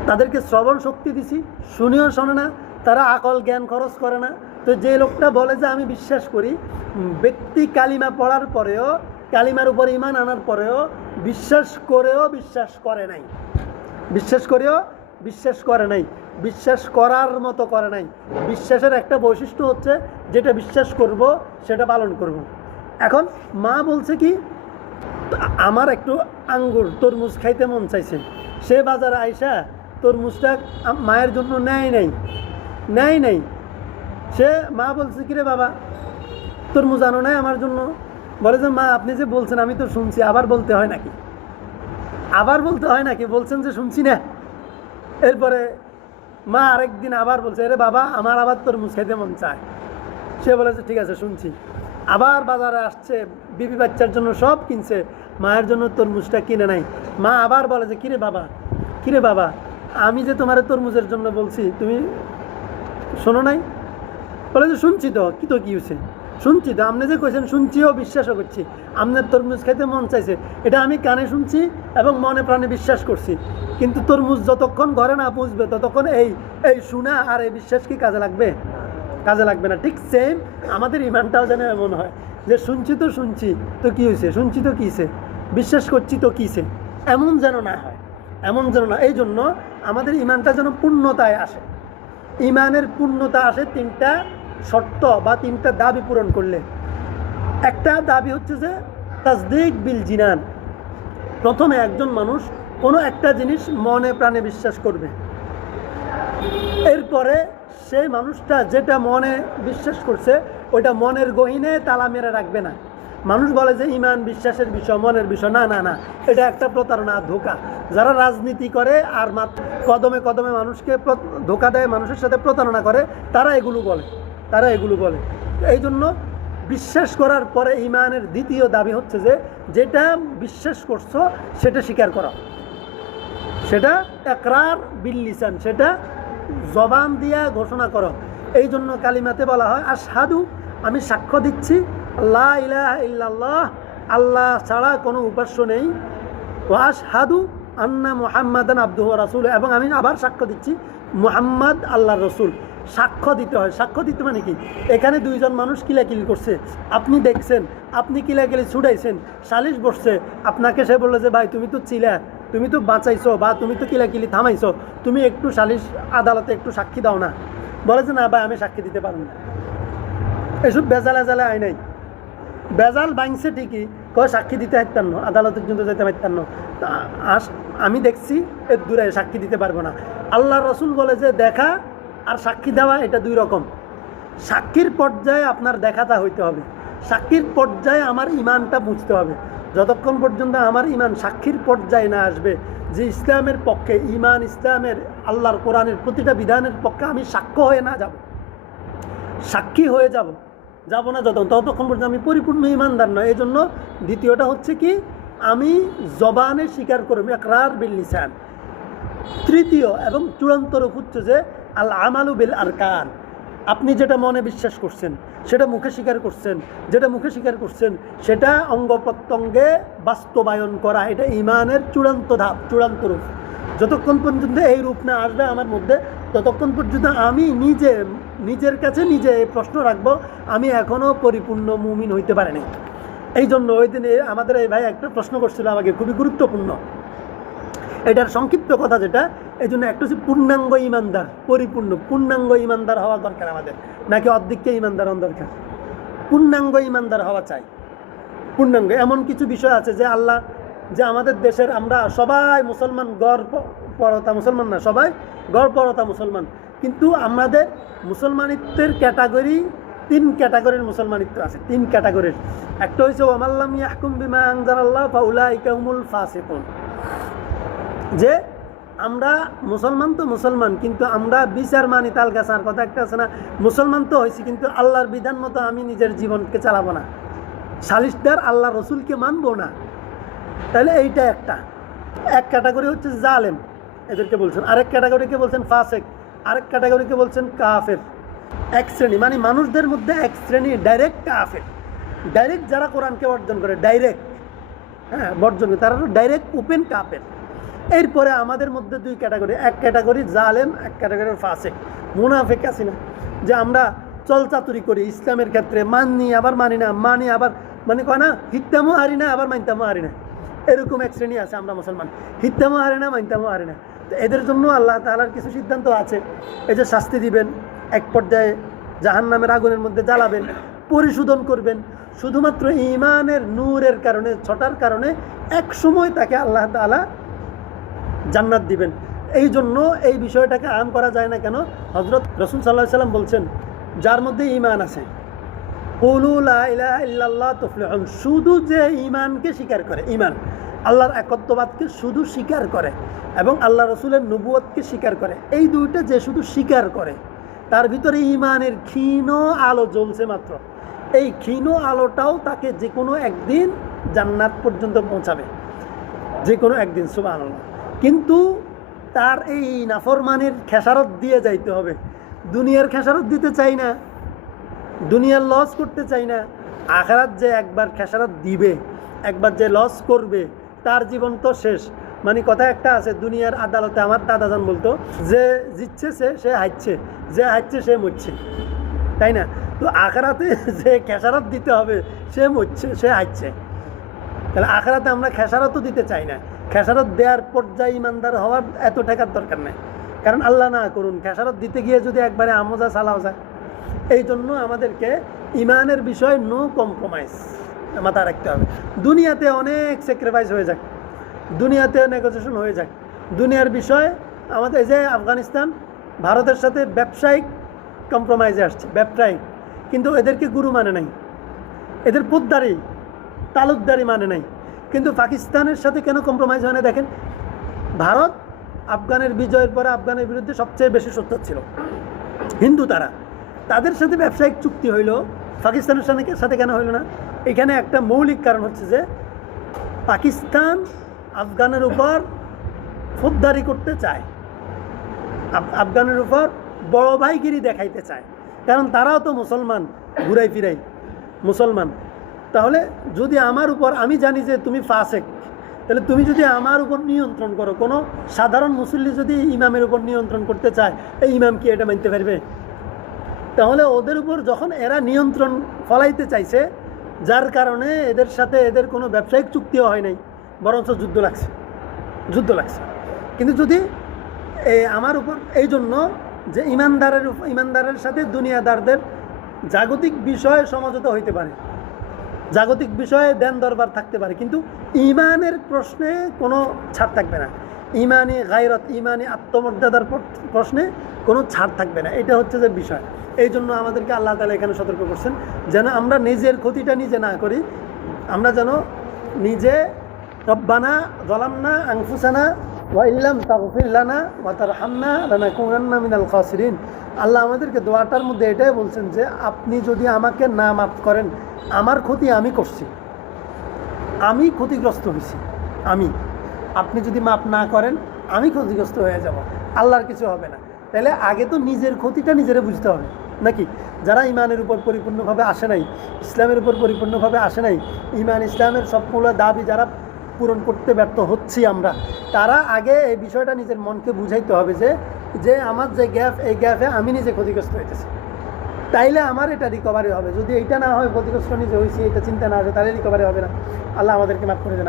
তাদেরকে শ্রবণ শক্তি দিছি, শুনিও শোনে না, তারা আকল জ্ঞান খরচ করে না। তো যে লোকটা বলে যে আমি বিশ্বাস করি, ব্যক্তি কালিমা পড়ার পরেও, কালিমার উপর ঈমান আনার পরেও বিশ্বাস করেও বিশ্বাস করে নাই, বিশ্বাস করেও বিশ্বাস করে নাই, বিশ্বাস করার মতো করে নাই। বিশ্বাসের একটা বৈশিষ্ট্য হচ্ছে যেটা বিশ্বাস করব সেটা পালন করব। এখন মা বলছে কি, আমার একটু আঙ্গুর তরমুজ খাইতে মন চাইছে, সে বাজারে আইসা তরমুজটা মায়ের জন্য নেয় নাই, সে মা বলছে কিরে বাবা তরমুজ আনো নাই আমার জন্য? বলে যে মা আপনি যে বলছেন আমি তো শুনছি, আবার বলতে হয় নাকি? আবার বলতে হয় নাকি? বলছেন যে শুনছি না। এরপরে মা আরেকদিন আবার বলছে, আরে বাবা আমার আবার তরমুজ খেতে মন চায়। সে বলেছে ঠিক আছে শুনছি। আবার বাজারে আসছে, বিবি বাচ্চার জন্য সব কিনছে, মায়ের জন্য তরমুজটা কিনে নাই। মা আবার বলে যে কিরে বাবা আমি যে তোমার তরমুজের জন্য বলছি তুমি শোনো নাই? বলে যে শুনছি তো, কি হয়েছে? শুনছি তো, আপনি যে কইছেন শুনছিও বিশ্বাসও করছি, আপনার তরমুজ খেতে মন চাইছে, এটা আমি কানে শুনছি এবং মনে প্রাণে বিশ্বাস করছি। কিন্তু তরমুজ যতক্ষণ ঘরে না পৌঁছবে ততক্ষণ এই শোনা আর এই বিশ্বাস কি কাজে লাগবে? কাজে লাগবে না। ঠিক সেম আমাদের ইমানটাও যেন এমন হয় যে শুনছি তো কী হয়েছে, শুনছি তো কীছে, বিশ্বাস করছি তো কীছে, এমন যেন না হয়, এমন যেন না। এই জন্য আমাদের ইমানটা যেন পূর্ণতায় আসে। ইমানের পূর্ণতা আসে তিনটা শর্ত বা তিনটা দাবি পূরণ করলে। একটা দাবি হচ্ছে যে তাসদিক বিল জিনান, প্রথমে একজন মানুষ কোনো একটা জিনিস মনে প্রাণে বিশ্বাস করবে, এরপরে সেই মানুষটা যেটা মনে বিশ্বাস করছে ওইটা মনের গহীনে তালা মেরে রাখবে না। মানুষ বলে যে ইমান বিশ্বাসের বিষয়, মনের বিষয়, না না না, এটা একটা প্রতারণা, ধোঁকা। যারা রাজনীতি করে আর কদমে কদমে মানুষকে ধোঁকা দেয়, মানুষের সাথে প্রতারণা করে, তারা এগুলো বলে। এই জন্য বিশ্বাস করার পরে ইমানের দ্বিতীয় দাবি হচ্ছে যে যেটা বিশ্বাস করছো সেটা স্বীকার করা, সেটা ইকরার বিল লিসান, সেটা জবান দিয়া ঘোষণা করো। এই জন্য কালিমাতে বলা হয় আশহাদু, আমি সাক্ষ্য দিচ্ছি, লা ইলাহা ইল্লাল্লাহ, আল্লাহ ছাড়া কোনো উপাস্য নেই, ওয়া আশহাদু আন্না মুহাম্মাদান আবদুহু ওয়া রাসূলুহু, এবং আমি আবার সাক্ষ্য দিচ্ছি মুহাম্মদ আল্লাহর রসুল। সাক্ষ্য দিতে হয়। সাক্ষ্য দিতে মানে কি? এখানে দুইজন মানুষ কিলাকিলি করছে, আপনি দেখছেন, আপনি কিলাকিলি ছুটাইছেন, সালিশ বসছে, আপনাকে সে বললো যে ভাই তুমি তো ছিলা, তুমি তো বাঁচাইছো বা তুমি তো কিলাকিলি থামাইছো, তুমি একটু সালিশ আদালতে একটু সাক্ষী দাও না। বলে যে না ভাই আমি সাক্ষী দিতে পারব না। এসব বেজালে আয় নাই, বেজাল ভাঙছে ঠিকই, কয় সাক্ষী দিতে পারতাম না, আদালতের জন্য যেতে পারতাম না, আমি দেখছি এর দূরে সাক্ষী দিতে পারবো না। আল্লাহ রসুল বলে যে দেখা আর সাক্ষী দেওয়া এটা দুই রকম। সাক্ষীর পর্যায়ে আপনার দেখাটা হইতে হবে, সাক্ষীর পর্যায়ে আমার ইমানটা বুঝতে হবে। যতক্ষণ পর্যন্ত আমার ইমান সাক্ষীর পর্যায়ে না আসবে যে ইসলামের পক্ষে, ইমান ইসলামের আল্লাহর কোরআনের প্রতিটা বিধানের পক্ষে আমি সাক্ষ্য হয়ে না যাব, সাক্ষী হয়ে যাব না, ততক্ষণ পর্যন্ত আমি পরিপূর্ণ ইমানদার নয়। এই জন্য দ্বিতীয়টা হচ্ছে কি, আমি জবানে স্বীকার করব, ইকরার বিল লিসান। তৃতীয় এবং চূড়ান্ত রূপ হচ্ছে যে আল আমালু বিল আরকান, আপনি যেটা মনে বিশ্বাস করছেন সেটা মুখে স্বীকার করছেন, যেটা মুখে স্বীকার করছেন সেটা অঙ্গ প্রত্যঙ্গে বাস্তবায়ন করা, এটা ইমানের চূড়ান্ত ধাপ, চূড়ান্ত রূপ। যতক্ষণ পর্যন্ত এই রূপ না আসবে আমার মধ্যে, ততক্ষণ পর্যন্ত আমি নিজের কাছে নিজে প্রশ্ন রাখবো, আমি এখনও পরিপূর্ণ মুমিন হইতে পারিনি। এই জন্য ওই দিনে আমাদের এই ভাই একটা প্রশ্ন করছিল আমাকে, খুবই গুরুত্বপূর্ণ, এটার সংক্ষিপ্ত কথা যেটা, এই জন্য একটা হচ্ছে পূর্ণাঙ্গ ইমানদার, পূর্ণাঙ্গ ইমানদার হওয়া দরকার আমাদের, নাকি অর্ধেককে ইমানদার হওয়া দরকার? পূর্ণাঙ্গ ইমানদার হওয়া চাই। পূর্ণাঙ্গ এমন কিছু বিষয় আছে যে আল্লাহ, যে আমাদের দেশের আমরা সবাই মুসলমান, গড় পরতা মুসলমান না, সবাই গড় পরতা মুসলমান, কিন্তু আমাদের মুসলমানিত্বের ক্যাটাগরি 3 ক্যাটাগরির মুসলমানিত্ব আছে, 3 ক্যাটাগরির। একটা হচ্ছে ওয়ামাল্লাম ইয়াহকুম বিমা আনজালাল্লাহ ফাউলাইকা হুমুল ফাসিকুন, যে আমরা মুসলমান তো মুসলমান, কিন্তু আমরা বিচার মানি তালগাছার কথা একটা আছে না, মুসলমান তো হয়েছি কিন্তু আল্লাহর বিধান মতো আমি নিজের জীবনকে চালাবো না, সালিশদার আল্লাহ রসুলকে মানবো না। তাহলে এইটা এক ক্যাটাগরি হচ্ছে জালেম, এদেরকে বলছেন। আরেক ক্যাটাগরিকে বলছেন ফাসেক, আরেক ক্যাটাগরিকে বলছেন কাফের। এক শ্রেণী মানে মানুষদের মধ্যে এক শ্রেণী ডাইরেক্ট কাফের, ডাইরেক্ট যারা কোরআনকে বর্জন করে, ডাইরেক্ট বর্জন করে, তারা ডাইরেক্ট ওপেন কাফের। এরপরে আমাদের মধ্যে 2 ক্যাটাগরি, এক ক্যাটাগরি জালেম, এক ক্যাটাগরি ফাসেক। মুনাফিক আছে না, যে আমরা চলচাতুরি করি ইসলামের ক্ষেত্রে, মানি আবার মানি না, মানি আবার মানে কয় না, হিত্তামও হারি না আবার মানতামও হারি না, এরকম এক শ্রেণী আছে আমরা মুসলমান, হিত্তামও হারি না মানতামও হারি না। তো এদের জন্য আল্লাহ তাআলার কিছু সিদ্ধান্ত আছে, এই যে শাস্তি দিবেন, এক পর্যায়ে জাহান্নামের আগুনের মধ্যে জ্বালাবেন, পরিশোধন করবেন, শুধুমাত্র ঈমানের নূরের কারণে, ছটার কারণে এক সময় তাকে আল্লাহ তাআলা জান্নাত দিবেন। এই জন্য এই বিষয়টাকে আম করা যায় না কেন? হযরত রাসূল সাল্লাল্লাহু আলাইহি সাল্লাম বলছেন, যার মধ্যে ঈমান আছে, কুলু লা ইলাহা ইল্লাল্লাহ তুফলিহুন, শুধু যে ঈমানকে স্বীকার করে, ঈমান আল্লাহর একত্ববাদকে শুধু স্বীকার করে এবং আল্লাহ রসুলের নবুয়তকে স্বীকার করে, এই দুইটা যে শুধু স্বীকার করে, তার ভিতরে ঈমানের ক্ষীণ আলো জ্বলছে মাত্র, এই ক্ষীণ আলোটাও তাকে যে কোনো একদিন জান্নাত পর্যন্ত পৌঁছাবে, যে কোনো একদিন, সুবহানাল্লাহ। কিন্তু তার এই নাফরমানের খেসারত দিয়ে যাইতে হবে। দুনিয়ার খেসারত দিতে চাই না, দুনিয়ার লস করতে চাই না, আখিরাত যে একবার খেসারত দিবে, একবার যে লস করবে, তার জীবন তো শেষ। মানে কথা একটা আছে, দুনিয়ার আদালতে আমার দাদাজান বলতো, যে জিতছে সে হাঁটছে, যে হাঁটছে সে মরছে, তাই না? তো আখিরাতে যে খেসারত দিতে হবে সে মরছে, সে হাঁটছে। তাহলে আখিরাতে আমরা খেসারতও দিতে চাই না, খেসারত দেওয়ার পর্যায়ে ইমানদার হওয়ার এত টাকার দরকার নেই, কারণ আল্লাহ না করুন খেসারত দিতে গিয়ে যদি একবারে আমোজা চালাও যায়। এই জন্য আমাদেরকে ইমানের বিষয়ে নো কম্প্রোমাইজ মাথায় রাখতে হবে। দুনিয়াতে অনেক স্যাক্রিফাইস হয়ে যাক, দুনিয়াতে নেগোসিয়েশন হয়ে যাক, দুনিয়ার বিষয় আমাদের, এই যে আফগানিস্তান ভারতের সাথে ব্যবসায়িক কম্প্রোমাইজে আসছে, ব্যবসায়িক, কিন্তু এদেরকে গুরু মানে নাই, এদের পোদ্দারি তালুকদারি মানে নাই। কিন্তু পাকিস্তানের সাথে কেন কম্প্রোমাইজ হয় না দেখেন, ভারত আফগানের বিজয়ের পরে আফগানের বিরুদ্ধে সবচেয়ে বেশি সোচ্চার ছিল, হিন্দু তারা, তাদের সাথে ব্যবসায়িক চুক্তি হইল, পাকিস্তানের সাথে কেন হইল না? এখানে একটা মৌলিক কারণ হচ্ছে যে পাকিস্তান আফগানের উপর ফৌজদারি করতে চায়, আফগানের উপর বড় ভাইগিরি দেখাইতে চায়, কারণ তারাও তো মুসলমান, ঘুরাই ফিরাই মুসলমান। তাহলে যদি আমার উপর, আমি জানি যে তুমি ফাসেক, তাহলে তুমি যদি আমার উপর নিয়ন্ত্রণ করো, কোনো সাধারণ মুসল্লি যদি ইমামের উপর নিয়ন্ত্রণ করতে চায়, এই ইমাম কি এটা মানতে পারবে? তাহলে ওদের উপর যখন এরা নিয়ন্ত্রণ ফলাইতে চাইছে, যার কারণে এদের সাথে এদের কোনো ব্যবসায়িক চুক্তিও হয় নাই, বরঞ্চ যুদ্ধ লাগছে। কিন্তু যদি আমার উপর, এই জন্য যে ইমানদারের সাথে দুনিয়াদারদের জাগতিক বিষয়ে সমঝোতা হইতে পারে, জাগতিক বিষয়ে দেন দরবার থাকতে পারে, কিন্তু ইমানের প্রশ্নে কোনো ছাড় থাকবে না, ইমানি গায়রত, ইমানি আত্মমর্যাদার প্রশ্নে কোনো ছাড় থাকবে না। এটা হচ্ছে যে বিষয়। এই জন্য আমাদেরকে আল্লাহ তাআলা এখানে সতর্ক করছেন, যেন আমরা নিজের ক্ষতিটা নিজে না করি, আমরা যেন নিজে রব্বানা যালামনা আনফুসানা ওয়া ইল্লাম তাগফির লানা ওয়া তারহামনা লানাকুনান্না মিনাল খাসিরিন। আল্লাহ আমাদেরকে দোয়াটার মধ্যে এটাই বলছেন যে আপনি যদি আমাকে না মাফ করেন, আমার ক্ষতি আমি করছি, আমি ক্ষতিগ্রস্ত হয়েছি, আপনি যদি মাফ না করেন আমি ক্ষতিগ্রস্ত হয়ে যাব, আল্লাহর কিছু হবে না। তাহলে আগে তো নিজের ক্ষতিটা নিজেরা বুঝতে হবে নাকি? যারা ইমানের উপর পরিপূর্ণভাবে আসে নাই, ইসলামের উপর পরিপূর্ণভাবে আসে নাই, ইমান ইসলামের সবগুলো দাবি যারা পূরণ করতে ব্যর্থ হচ্ছি আমরা, তারা আগে এই বিষয়টা নিজের মনকে বুঝাইতে হবে যে আমার যে গ্যাপ, এই গ্যাপে আমি নিজে ক্ষতিগ্রস্ত হইতেছি, তাইলে আমার এটা রিকভারি হবে। যদি এটা না হয়, ক্ষতিগ্রস্ত নিজে হয়েছি, এটা চিন্তা না আসে, তাহলে রিকভারি হবে না। আল্লাহ আমাদেরকে মাফ করে দেন।